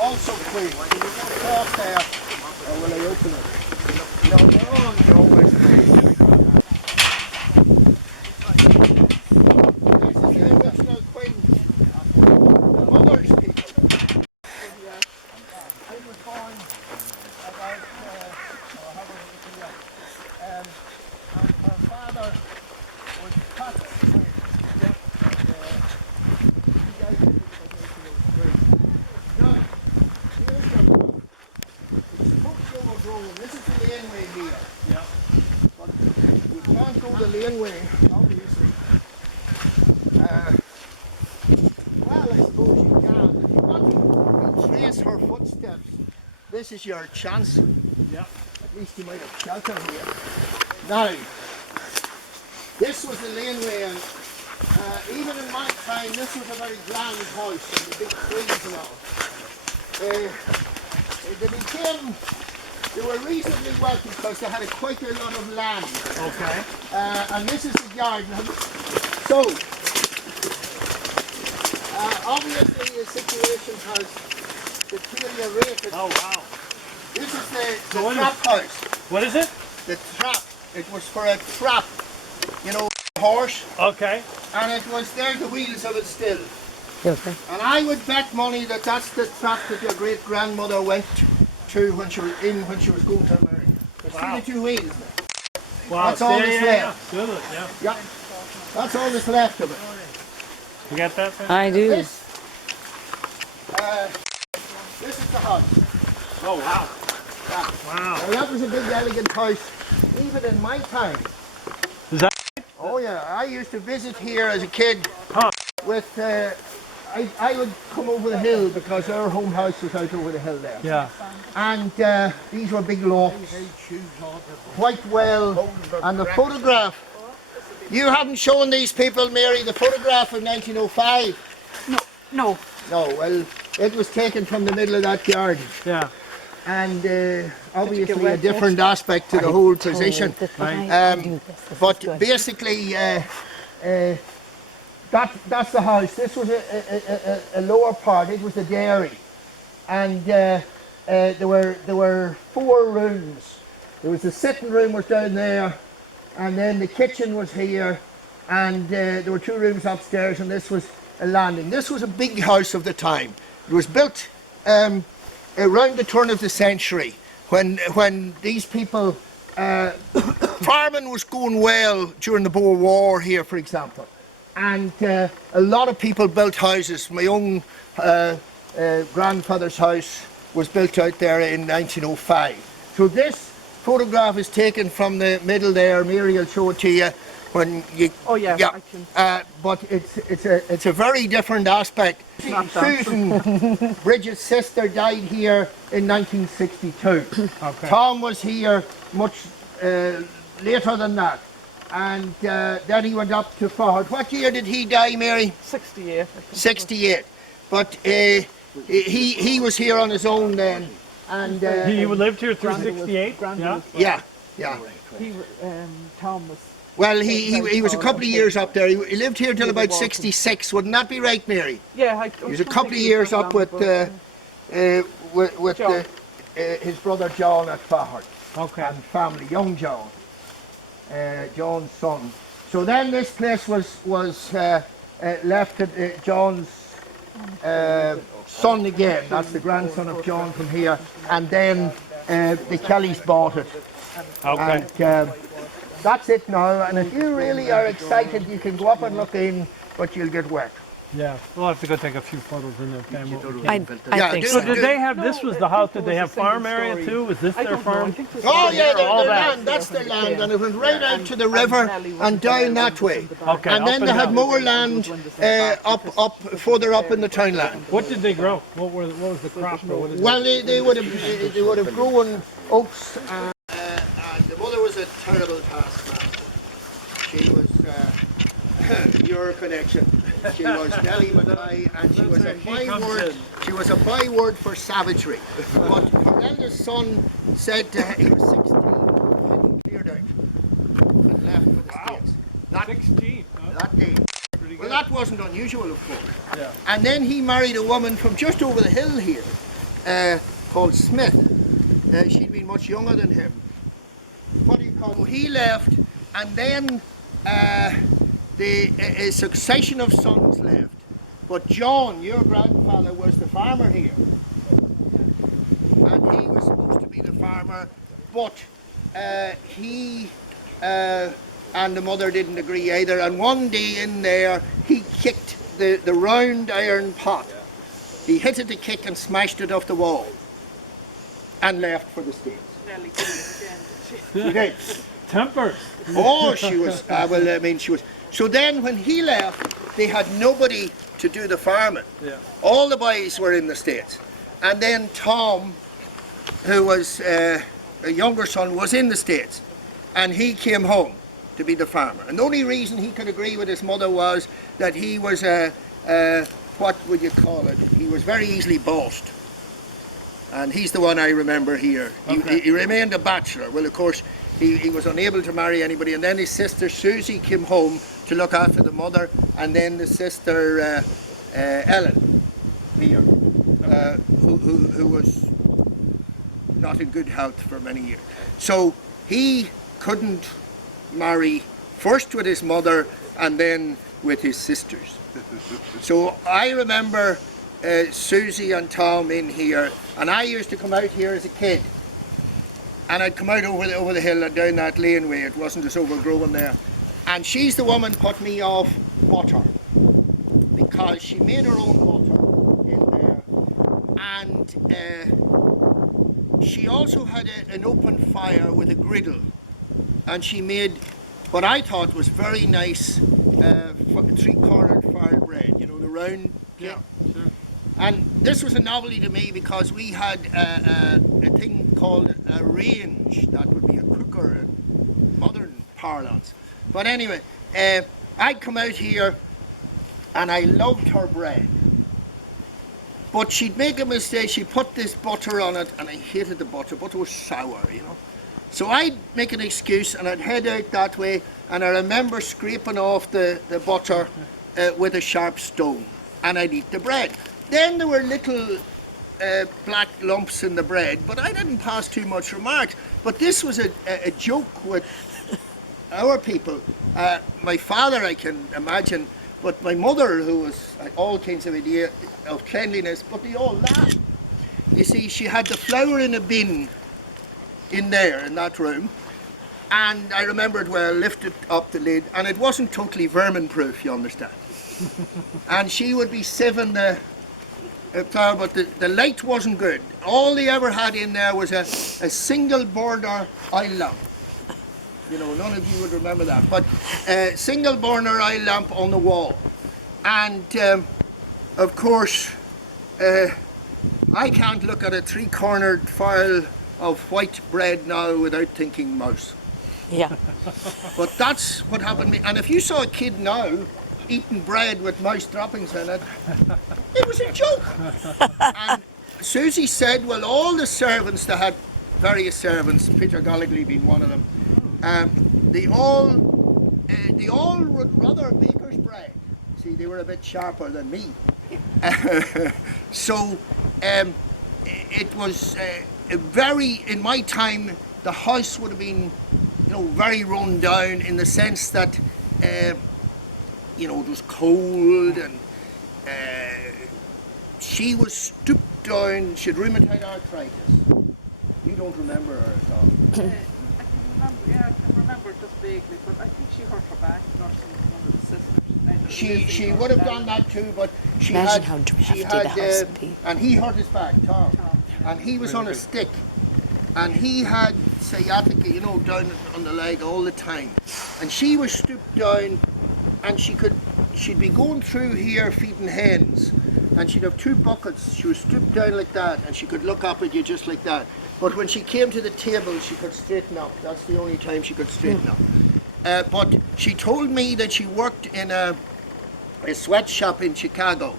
Also Quinn. Can you get across there? Or will I open it? No, no, it's Quinn. This is the original Quinn. Mother's people. I was born about, or how was it here? And her father was Patrick Quinn. He died in about 1903. Now, here's your, it's totally overgrown. This is the laneway here. Yeah. But you can't go the laneway, obviously. Well, I suppose you can. If you want to retrace her footsteps, this is your chance. Yeah. At least you might have shelter here. Now, this was the laneway, and even in my time, this was a very grand house, and the big trees and all. They were reasonably wealthy because they had quite a lot of land. Okay. And this is the garden. So, obviously the situation has deteriorated. Oh wow. This is the trap house. What is it? The trap. It was for a trap, you know, a horse. Okay. And it was there, the wheels of it still. Okay. And I would bet money that that's the trap that your great grandmother went to when she was going to America. Wow. See the two wheels there? Wow. That's all that's left. Good. Yeah. Yeah. That's all that's left of it. You got that? Thing? I do. This is the house. Oh wow. Yeah. Wow. Now that was a big elegant house, even in my time. Is that? Oh yeah, I used to visit here as a kid Huh. with, I would come over the hill because our home house was out over the hill there. Yeah. And these were big lofts, quite well, and the photograph, you haven't shown these people, Mary, the photograph of 1905? No. No, well, it was taken from the middle of that garden. Yeah. And obviously a different aspect to the whole position. But basically, that's the house. This was a lower part. It was the dairy, and there were 4 rooms. There was the sitting room was down there, and then the kitchen was here, and there were 2 rooms upstairs, and this was a landing. This was a big house of the time. It was built around the turn of the century, when these people, farming was going well during the Boer War here, for example, and a lot of people built houses. My own grandfather's house was built out there in 1905. So this photograph is taken from the middle there. Mary will show it to you. When you, Oh yeah. but it's a very different aspect. Susan, Bridget's sister, died here in 1962. Okay. Tom was here much later than that, and then he went up to Ford. What year did he die, Mary? 68. 68. But he was here on his own then, and He lived here through 68. Yeah. yeah. Tom was. Well, he was a couple of years up there. He lived here till about 66. Wouldn't that be right, Mary? Yeah. He was a couple of years up with his brother John at Fahard. Okay. And family, young John, John's son. So then this place was left to John's son again. That's the grandson of John from here. And then the Kellys bought it. Okay. And, that's it now, and if you really are excited, you can go up and look in, but you'll get wet. Yeah. We'll have to go take a few photos in there. I think So so. did they have? This was the house. Did they have farm area too? Was this their farm? Oh yeah, all their that. land, that's their land, and it went right out to the river and down that way. Okay. And then they had more land further up in the townland. What did they grow? What was the crop? Or what is Well, they would have grown oaks, and the mother was a terrible taskmaster. She was your connection. She was Nellie Mackay, and she was a byword. She was a byword for savagery. But her eldest son said to her, he was 16 when he cleared out and left for the States. That 16. that day. Pretty good. Well, that wasn't unusual, of course. Yeah. And then he married a woman from just over the hill here, called Smith. She'd been much younger than him. What do you call it? He left, and then a succession of sons left. But John, your grandfather, was the farmer here. And he was supposed to be the farmer, but he and the mother didn't agree either. And one day in there, he kicked the round iron pot. He hit it a kick and smashed it off the wall and left for the States. She did. Tempers. Oh, she was, she was. So then when he left, they had nobody to do the farming. Yeah. All the boys were in the States. And then Tom, who was a younger son, was in the States. And he came home to be the farmer. And the only reason he could agree with his mother was that he was what would you call it? He was very easily bossed. And he's the one I remember here. Okay. He remained a bachelor. Well, of course, he was unable to marry anybody. And then his sister Susie came home to look after the mother. And then the sister Ellen here, who was not in good health for many years. So he couldn't marry first with his mother and then with his sisters. So I remember Susie and Tom in here, and I used to come out here as a kid, and I'd come out over the hill and down that laneway. It wasn't as overgrown there, and she's the woman put me off butter, because she made her own butter in there, and she also had an open fire with a griddle, and she made what I thought was very nice three-cornered fire bread, you know, the round. Yeah, sure. And this was a novelty to me because we had a thing called a range. That would be a cooker in modern parlance. But anyway, I'd come out here and I loved her bread. But she'd make a mistake. She put this butter on it, and I hated the butter. Butter was sour, you know. So I'd make an excuse and I'd head out that way, and I remember scraping off the butter with a sharp stone, and I'd eat the bread. Then there were little black lumps in the bread, but I didn't pass too much remarks. But this was a joke with our people. My father, I can imagine, but my mother, who was all kinds of idea of cleanliness, but they all laughed. You see, she had the flour in a bin in there, in that room, and I remember it well, lifted up the lid, and it wasn't totally vermin-proof, you understand. And she would be sieving the flour, but the light wasn't good. All they ever had in there was a single burner oil lamp. You know, none of you would remember that, but a single burner oil lamp on the wall. And of course, I can't look at a three-cornered file of white bread now without thinking mouse. Yeah. But that's what happened to me. And if you saw a kid now eating bread with mouse droppings in it, it was a joke. And Susie said, well, all the servants, they had various servants, Peter Gallagher being one of them, they all would rather baker's bread. See, they were a bit sharper than me. So it was in my time, the house would have been, you know, very run down in the sense that, you know, it was cold, and she was stooped down. She had rheumatoid arthritis. You don't remember her at all. I can remember just vaguely, but I think she hurt her back nursing one of the sisters. She would have done that too, but she Imagine had, how drafty she had, the house would be. and he hurt his back, Tom, and he was on a stick, and he had sciatica, you know, down on the leg all the time, and she was stooped down, and she'd be going through here feeding hens, and she'd have two buckets. She was stooped down like that, and she could look up at you just like that. But when she came to the table, she could straighten up. That's the only time she could straighten up. But she told me that she worked in a sweatshop in Chicago,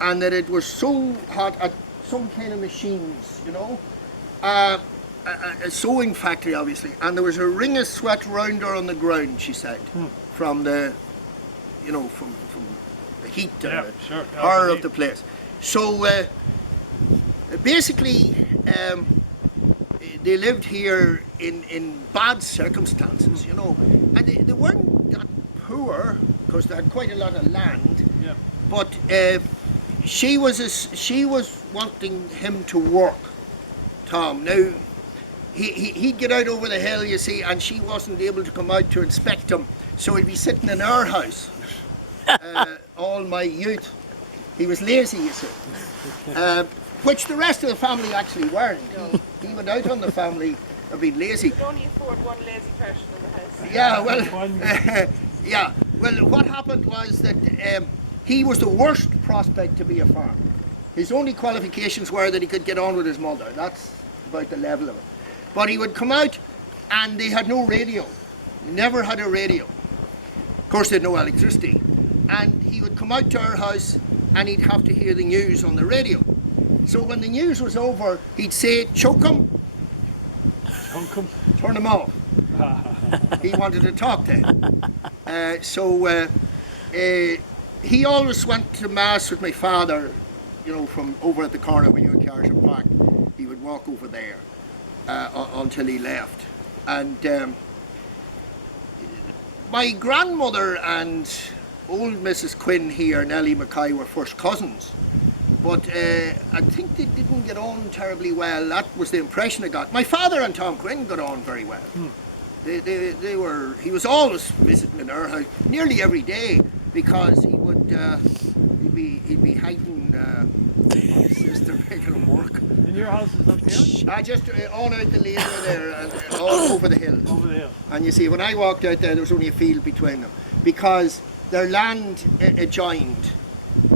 and that it was so hot at some kind of machines, you know, a sewing factory obviously, and there was a ring of sweat round her on the ground, she said, from the, you know, from the heat and the horror of the place. So basically, they lived here in bad circumstances, you know, and they weren't that poor because they had quite a lot of land. Yeah. But she was wanting him to work, Tom. Now he'd get out over the hill, you see, and she wasn't able to come out to inspect him, so he'd be sitting in our house all my youth. He was lazy, you see. Which the rest of the family actually weren't. He went out on the family of being lazy. You could only afford one lazy person in the house. Yeah, well, yeah. Well, what happened was that he was the worst prospect to be a farmer. His only qualifications were that he could get on with his mother. That's about the level of it. But he would come out, and they had no radio. He never had a radio. Of course, they had no electricity. And he would come out to our house, and he'd have to hear the news on the radio. So when the news was over, he'd say, "Choke 'em, turn 'em off." He wanted to talk then. So he always went to mass with my father, you know, from over at the corner where you had Carson Park. He would walk over there until he left. And my grandmother and old Mrs. Quinn here, Nellie Mackay, were first cousins. But I think they didn't get on terribly well. That was the impression I got. My father and Tom Quinn got on very well. They were. He was always visiting in our house nearly every day because he'd be hiding my sister making him work. And your house is up here? I just on out the lane there and all over the hill. Over the hill. And you see, when I walked out there was only a field between them because their land adjoined.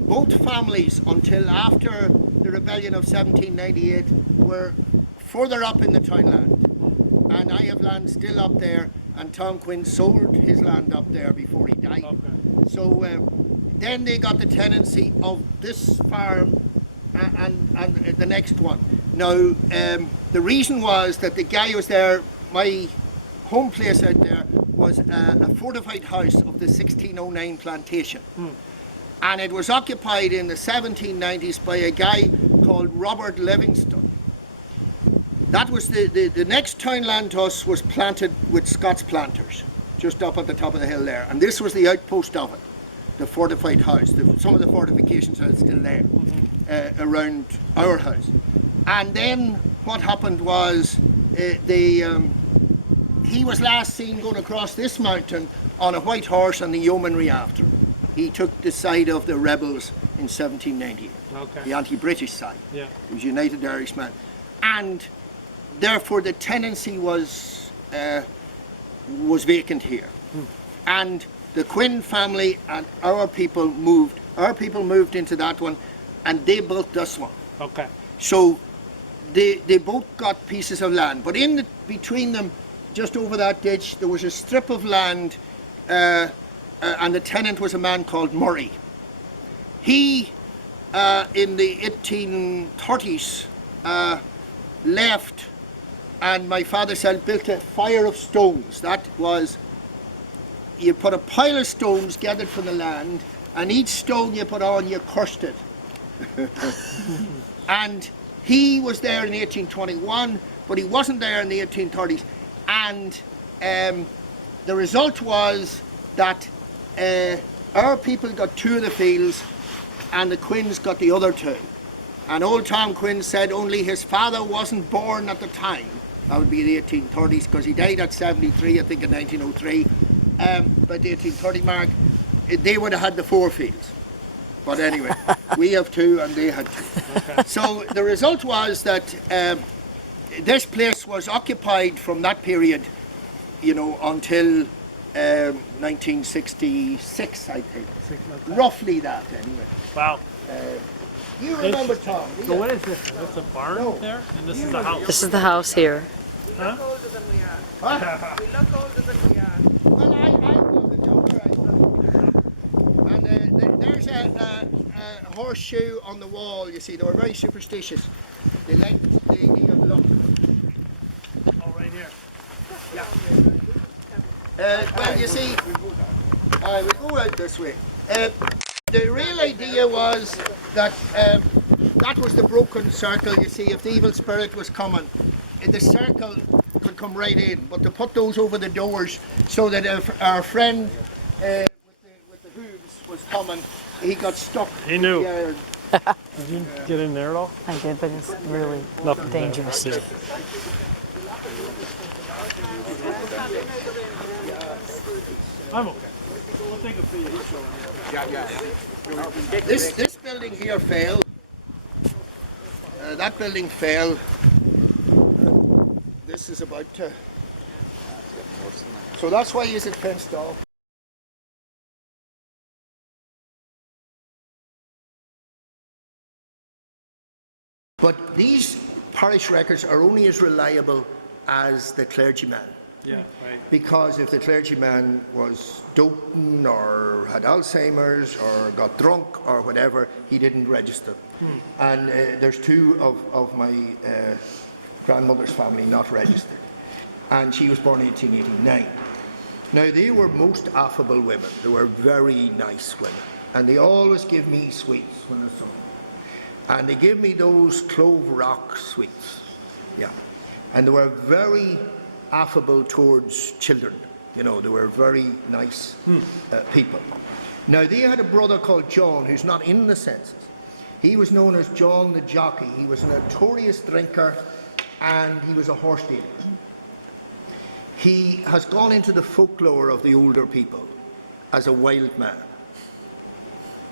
Both families, until after the rebellion of 1798, were further up in the townland. And I have land still up there, and Tom Quinn sold his land up there before he died. Okay. So then they got the tenancy of this farm and the next one. Now, the reason was that the guy was there, my home place out there was a fortified house of the 1609 plantation. And it was occupied in the 1790s by a guy called Robert Livingston. That was the next townland to us was planted with Scots planters, just up at the top of the hill there. And this was the outpost of it, the fortified house. Some of the fortifications are still there around our house. And then what happened was he was last seen going across this mountain on a white horse and the yeomanry after him. He took the side of the rebels in 1798, the anti-British side. Yeah. He was United Irishman. And therefore the tenancy was vacant here. And the Quinn family and our people moved into that one, and they built this one. Okay. So they both got pieces of land, but between them, just over that ditch, there was a strip of land, and the tenant was a man called Murray. He, in the 1830s, left, and my father said built a fire of stones. That was, you put a pile of stones gathered from the land, and each stone you put on, you cursed it. And he was there in 1821, but he wasn't there in the 1830s. And the result was that our people got 2 of the fields, and the Quinns got the other 2. And old Tom Quinn said only his father wasn't born at the time. That would be the 1830s, because he died at 73, I think, in 1903. By the 1830 mark, they would have had the 4 fields. But anyway, we have 2 and they had 2. Okay. So the result was that this place was occupied from that period, you know, until 1966, I think. Roughly that, anyway. Wow. You remember, Tom? So what is this? That's a barn there? And this is the house? This is the house here. We look older than we are. Huh? We look older than we are. Well, I was the younger, I thought. And there's a horseshoe on the wall, you see. They were very superstitious. They liked the idea of luck. Oh, right here. Well, you see, we go out this way. The real idea was that that was the broken circle. You see, if the evil spirit was coming, the circle could come right in. But to put those over the doors so that if our friend with the hooves was coming, he got stuck. He knew. Yeah. Did you get in there at all? I did, but it's really Nothing. dangerous. Yeah. I'm okay. We'll take a video. This building here fell. That building fell. This is about to. So that's why is it fenced off. But these parish records are only as reliable as the clergyman. Yeah, right. Because if the clergyman was doping or had Alzheimer's or got drunk or whatever, he didn't register. And there's two of my grandmother's family not registered. And she was born in 1889. Now, they were most affable women. They were very nice women. And they always give me sweets when I saw them. And they gave me those Clove Rock sweets. Yeah. And they were very affable towards children. You know, they were very nice people. Now, they had a brother called John, who's not in the census. He was known as John the Jockey. He was a notorious drinker, and he was a horse dealer. He has gone into the folklore of the older people as a wild man.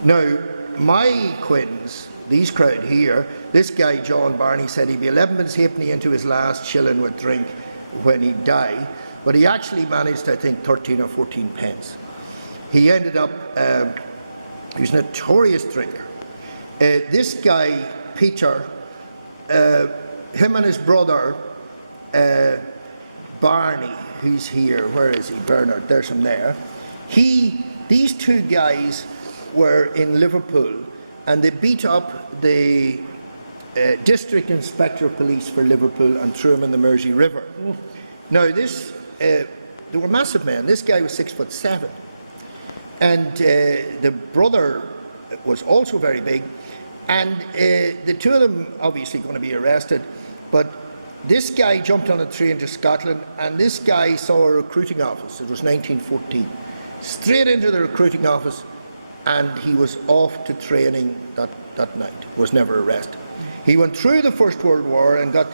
Now, my Quinns, these crowd here, this guy, John Barney, said he'd be 11 pence halfpenny into his last shilling with drink when he died, but he actually managed, I think, 13 or 14 pence. He ended up, he was a notorious drinker. This guy, Peter, him and his brother, Barney, who's here, where is he, Bernard, there's him there. These two guys were in Liverpool, and they beat up the District Inspector of Police for Liverpool and threw him in the Mersey River. Now, they were massive men. This guy was 6'7", and the brother was also very big. And the two of them obviously going to be arrested, but this guy jumped on a train to Scotland, and this guy saw a recruiting office. It was 1914. Straight into the recruiting office, and he was off to training that night. Was never arrested. He went through the First World War and got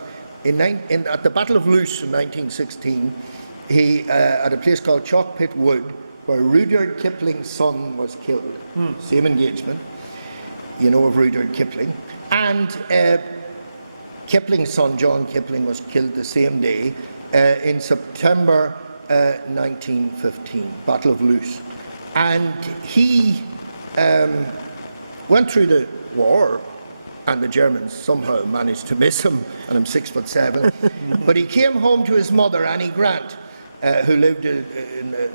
at the Battle of Loos in 1916. He at a place called Chalk Pit Wood, where Rudyard Kipling's son was killed. Same engagement. You know of Rudyard Kipling. And Kipling's son, John Kipling, was killed the same day in September 1915, Battle of Loos. And he went through the war, and the Germans somehow managed to miss him, and I'm 6'7". But he came home to his mother, Annie Grant, who lived in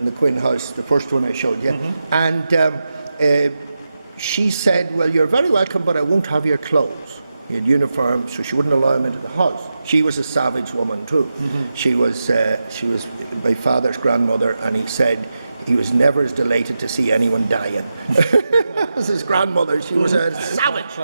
the Quinn house, the first one I showed you. And she said, well, you're very welcome, but I won't have your clothes. He had uniforms, so she wouldn't allow him into the house. She was a savage woman too. She was my father's grandmother, and he said he was never as delighted to see anyone dying as his grandmother. She was a savage.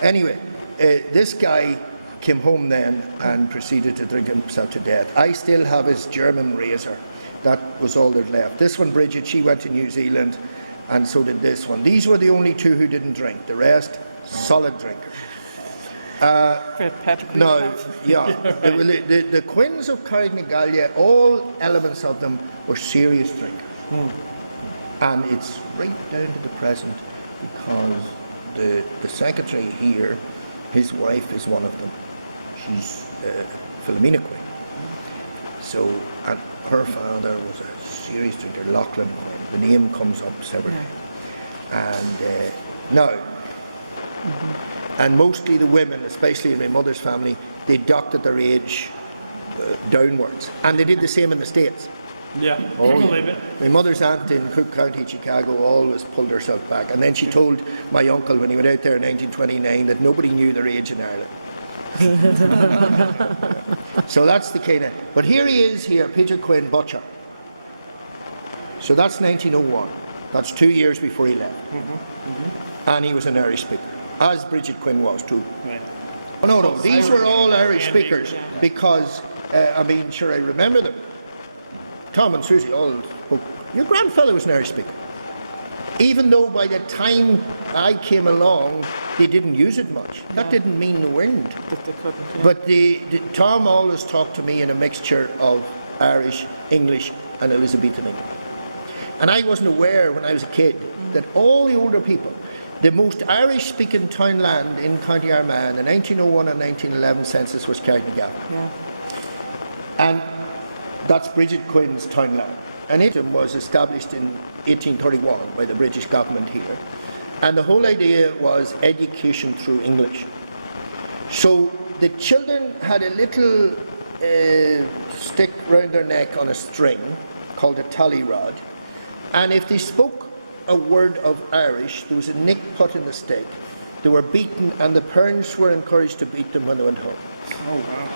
Anyway, this guy came home then and proceeded to drink himself to death. I still have his German razor. That was all that left. This one, Bridget, she went to New Zealand, and so did this one. These were the only two who didn't drink. The rest, solid drinkers. No, yeah. The Quinns of Carricknagallia, all elements of them were serious drinkers. And it's right down to the present, because the secretary here, his wife is one of them. She's Philomena Quinn. So, and her father was a serious drinker, Lachlan Quinn. The name comes up several times. And no. And mostly the women, especially in my mother's family, they doctored their age downwards. And they did the same in the States. Yeah, I believe it. My mother's aunt in Cook County, Chicago, always pulled herself back. And then she told my uncle when he went out there in 1929 that nobody knew their age in Ireland. So that's the kind of... But here he is here, Peter Quinn, butcher. So that's 1901. That's 2 years before he left. And he was an Irish speaker. as Bridget Quinn was too. Right. Oh, no, these were all Irish Yeah, speakers yeah. because, I mean, sure, I remember them. Tom and Susie all spoke. Your grandfather was an Irish speaker. Even though by the time I came along, they didn't use it much. That didn't mean they weren't. That they couldn't, yeah. But Tom always talked to me in a mixture of Irish, English and Elizabethan English. And I wasn't aware when I was a kid that all the older people, the most Irish-speaking townland in County Armagh in the 1901 and 1911 census was Carricknagal. Yeah. And that's Bridget Quinn's townland. And it was established in 1831 by the British government here. And the whole idea was education through English. So the children had a little stick round their neck on a string called a tally rod. And if they spoke a word of Irish, there was a nick put in the stick. They were beaten, and the parents were encouraged to beat them when they went home. Oh, wow.